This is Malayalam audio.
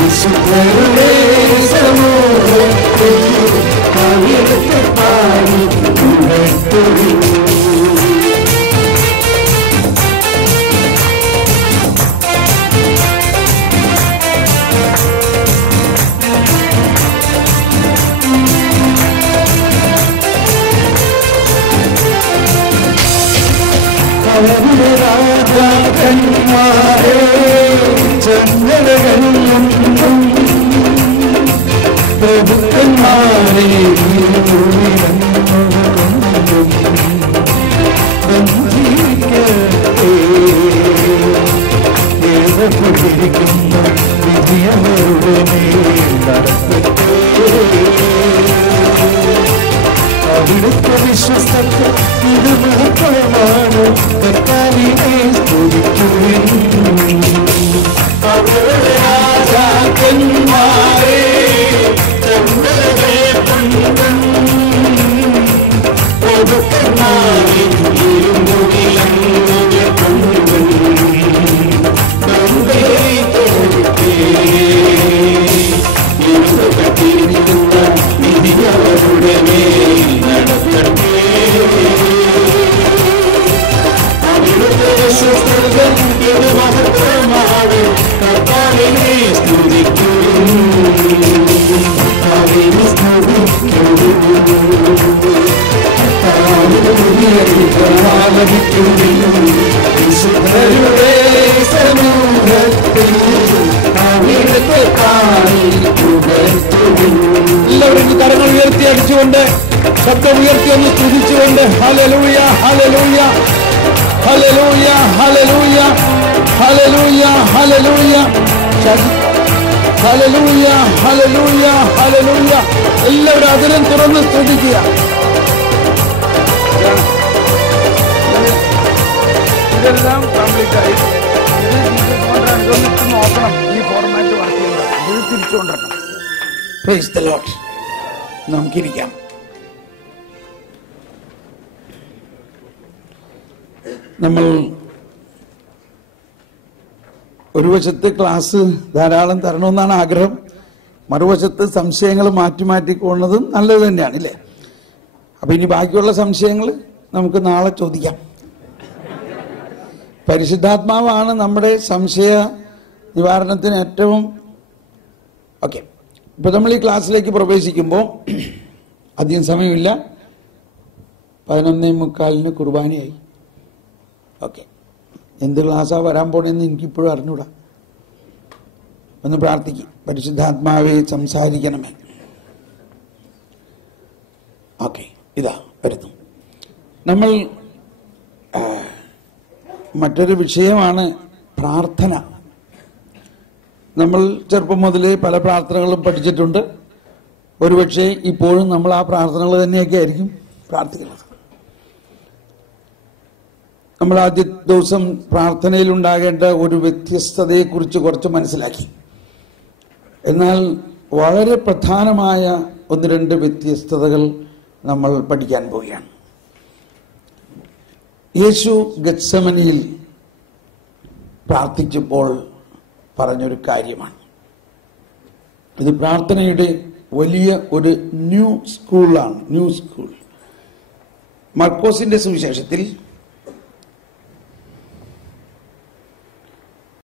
വിശുദ്ധരുടെ സമൂഹത്തിൽ അവിടുത്തെ പാടി ഉണർത്തുവിൻ. രാജാക്കന്മാരെ ചങ്ങലകളിലും പ്രഭുക്കന്മാരെ ിരിക്കുന്ന വിധിയവരുടെ അവിടുത്തെ വിശ്വസ്തത്വ ഇത് മഹത്വമാണ്. കർത്താവിനെ സ്തുതിക്കുവിൻ. അവരുടെ രാജാക്കന്മാരെ പ്രഭുക്കന്മാരെ വിധിയവരുടെ മേൽ നടത്തട്ടെ. അവിടുത്തെ വിശ്വസ്തൻ ഇത് മഹത്വമാണ്. കർത്താവിനെ സ്തുതിക്കുവിൻ. കർത്താവിനെ സ്തുതിക്കുവിൻ. വിശുദ്ധരുടെ സമൂഹത്തിൽ അവിടുത്തെ പാടി ഉണർത്തുവിൻ. എല്ലാവരും കരങ്ങൾ ഉയർത്തി അടിച്ചുകൊണ്ട് ശബ്ദം ഉയർത്തി ഒന്ന് സ്തുതിച്ചുകൊണ്ട് ഹല്ലേലൂയ ഹല്ലേലൂയ ഹല്ലേലൂയ ഹല്ലേലൂയ ഹല്ലേലൂയ ഹല്ലേലൂയ ഹല്ലേലൂയ ഹല്ലേലൂയ ഹല്ലേലൂയ. എല്ലാവരും അതിലും തുറന്ന് സ്തുതിക്കുക. ഇതെല്ലാം കംപ്ലീറ്റ് ആയി ഇതൊന്നിട്ട് നോക്കണം. ഈ ഫോർമാറ്റ് വർക്ക് ചെയ്യുന്നത് ഇത് തിരിച്ചുകൊണ്ടിരണം. Praise the Lord. നമുക്കിരിക്കാം. നമ്മൾ ഒരു വശത്ത് ക്ലാസ് ധാരാളം തരണമെന്നാണ് ആഗ്രഹം, മറുവശത്ത് സംശയങ്ങൾ മാറ്റി മാറ്റിക്കൊള്ളതും നല്ലത് തന്നെയാണ് ഇല്ലേ? അപ്പൊ ഇനി ബാക്കിയുള്ള സംശയങ്ങൾ നമുക്ക് നാളെ ചോദിക്കാം. പരിശുദ്ധാത്മാവാണ് നമ്മുടെ സംശയ നിവാരണത്തിന് ഏറ്റവും ഓക്കെ. ഇപ്പൊ നമ്മൾ ഈ ക്ലാസ്സിലേക്ക് പ്രവേശിക്കുമ്പോൾ അധികം സമയമില്ല. 11:45 കുർബാനയായി. ഓക്കെ, എന്ത് ക്ലാസ്സാ വരാൻ പോണെന്ന് എനിക്കിപ്പോഴും അറിഞ്ഞൂടാ. ഒന്ന് പ്രാർത്ഥിക്കും. പരിശുദ്ധാത്മാവെ സംസാരിക്കണമേ. ഓക്കെ, ഇതാ വരുന്നു. നമ്മൾ മറ്റൊരു വിഷയമാണ് പ്രാർത്ഥന. നമ്മൾ ചെറുപ്പം മുതലേ പല പ്രാർത്ഥനകളും പഠിച്ചിട്ടുണ്ട്. ഒരുപക്ഷെ ഇപ്പോഴും നമ്മൾ ആ പ്രാർത്ഥനകൾ തന്നെയൊക്കെ ആയിരിക്കും പ്രാർത്ഥിക്കുന്നത്. നമ്മൾ ആദ്യ ദിവസം പ്രാർത്ഥനയിൽ ഉണ്ടാകേണ്ട ഒരു വ്യത്യസ്തതയെക്കുറിച്ച് കുറച്ച് മനസ്സിലാക്കി. എന്നാൽ വളരെ പ്രധാനമായ 1-2 വ്യത്യസ്തതകൾ നമ്മൾ പഠിക്കാൻ പോവുകയാണ്. യേശു ഗത്സമനിയിൽ പ്രാർത്ഥിച്ചപ്പോൾ പറഞ്ഞൊരു കാര്യമാണ്. ഇത് പ്രാർത്ഥനയുടെ വലിയ ഒരു ന്യൂ സ്കൂളാണ്. New school. മർക്കോസിന്റെ സുവിശേഷത്തിൽ